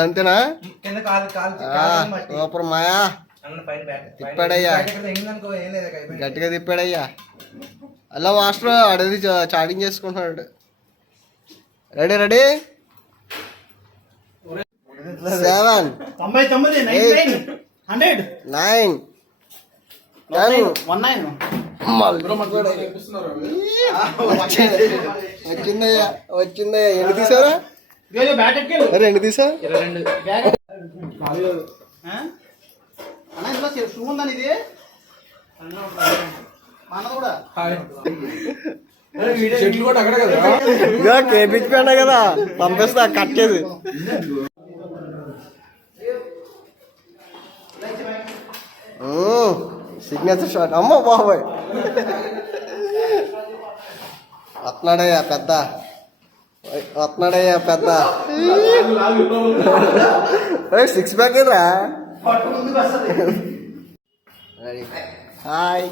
అంతేనా? సూపర్ మాయా, తిప్పాడయ్యా, గట్టిగా తిప్పాడయ్యా. అలా మాస్టర్ అడది చాటింగ్ చేసుకుంటున్నాడు. రెడీ రెడీ 7 8 9 వచ్చిందయ్యా వచ్చిందయ్యా. ఎన్ని తీసారా? 2 తీసా. కేపించిపోయినా కదా, పంపిస్తా కట్టేది. Signature shot. అమ్మ బాబాయ్ వస్తున్నాడయ్యా పెద్ద, వస్తున్నాడయ్యా పెద్ద. 6 ప్యాక్ రా. Hi.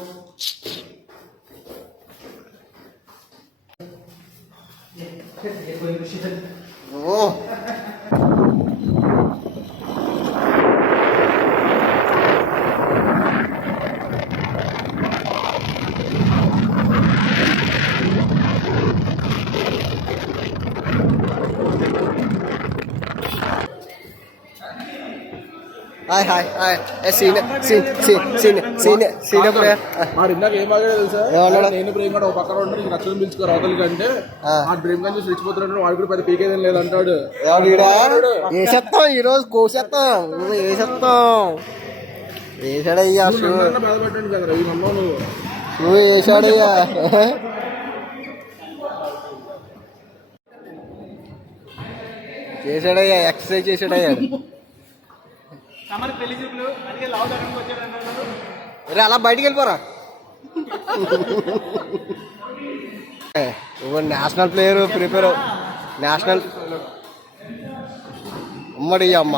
Hi hi hi. Senior player. ఇందాక ఏం బాగా తెలుసా, నేను ప్రేమ కూడా ఒక పక్కన ఉంటాడు, నచ్చడం పిలుచుకో అవతలి కంటే ఆ డ్రీమ్ కానీ చూసి రెచ్చిపోతున్నాడు. వాడు కూడా పెద్ద పీకేదేం లేదంటాడు. వేసేస్తాం ఈరోజు, కోసేస్తాం, వేసేస్తాం. వేసాడయ్యా షూ, బాధపడ్డాను కదా ఈ మమ్మల్ని నువ్వు షూ వేసాడయ్యా. చేశాడయ్యా, ఎక్సర్సైజ్ చేశాడయ్యా. అలా బయటికి వెళ్ళిపోరా. నేషనల్ ప్లేయర్ ప్రిపేర్, నేషనల్ ఉమ్మడి అమ్మ.